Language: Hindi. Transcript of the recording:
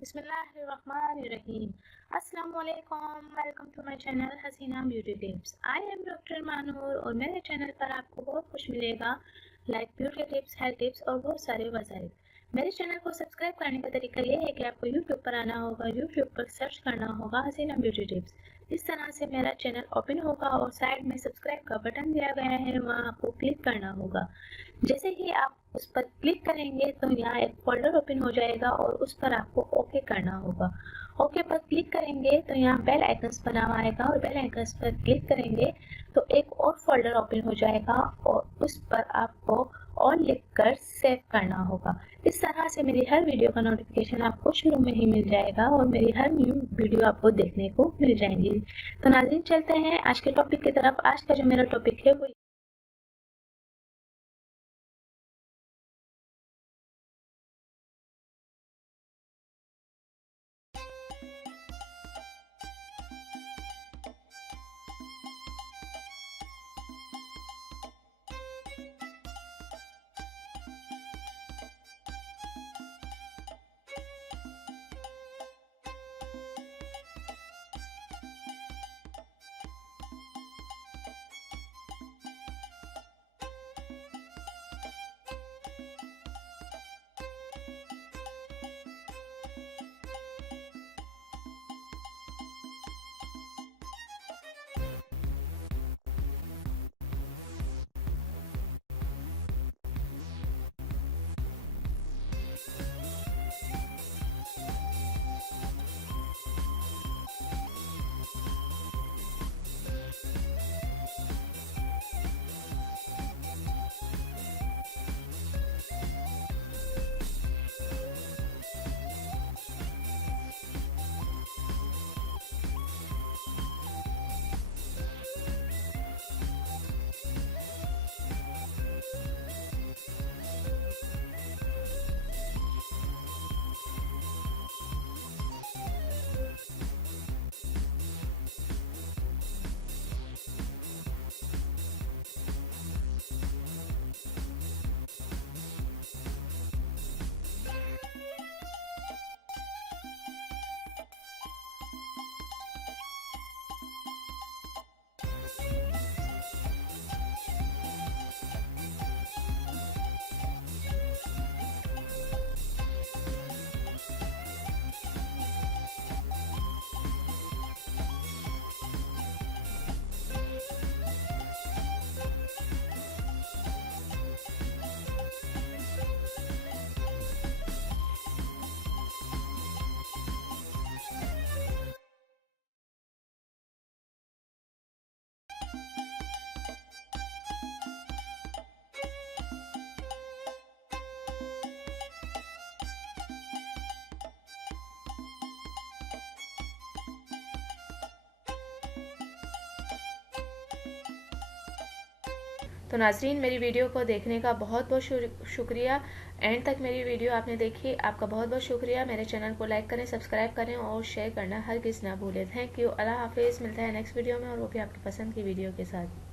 बिस्मिल्लाहिर्रहमानिर्रहीम। अस्सलामुअलैकुम, welcome to my channel Haseena beauty tips. I am doctor Manoor और मेरे चैनल पर आपको बहुत कुछ मिलेगा, like beauty tips, health tips और बहुत सारे वसाइल। मेरे चैनल को सब्सक्राइब करने का तरीका ये है कि आपको यूट्यूब पर आना होगा, यूट्यूब पर सर्च करना होगा हसीना ब्यूटी टिप्स। इस तरह से मेरा चैनल ओपन होगा और साइड में सब्सक्राइब का बटन दिया गया है, वहाँ आपको क्लिक करना होगा। जैसे ही आप उस पर क्लिक करेंगे तो यहाँ एक फोल्डर ओपन हो जाएगा और उस पर आपको ओके करना होगा। ओके पर क्लिक करेंगे तो यहाँ बेल आइकन्स बना हुआ आएगा और बेल आइकन्स पर क्लिक करेंगे तो एक और फोल्डर ओपन हो जाएगा और उस पर आपको ऑल लिखकर सेव करना होगा। इस तरह से मेरी हर वीडियो का नोटिफिकेशन आपको शुरू में ही मिल जाएगा और मेरी हर न्यू वीडियो आपको देखने को मिल जाएंगी। तो नाज़रीन, चलते हैं आज के टॉपिक की तरफ। आज का जो मेरा टॉपिक है वो तो नाज़रीन, मेरी वीडियो को देखने का बहुत बहुत शुक्रिया। एंड तक मेरी वीडियो आपने देखी, आपका बहुत बहुत शुक्रिया। मेरे चैनल को लाइक करें, सब्सक्राइब करें और शेयर करना हरगिज़ ना भूलें। Thank you. अल्लाह हाफिज़। मिलता है नेक्स्ट वीडियो में और वो भी आपकी पसंद की वीडियो के साथ।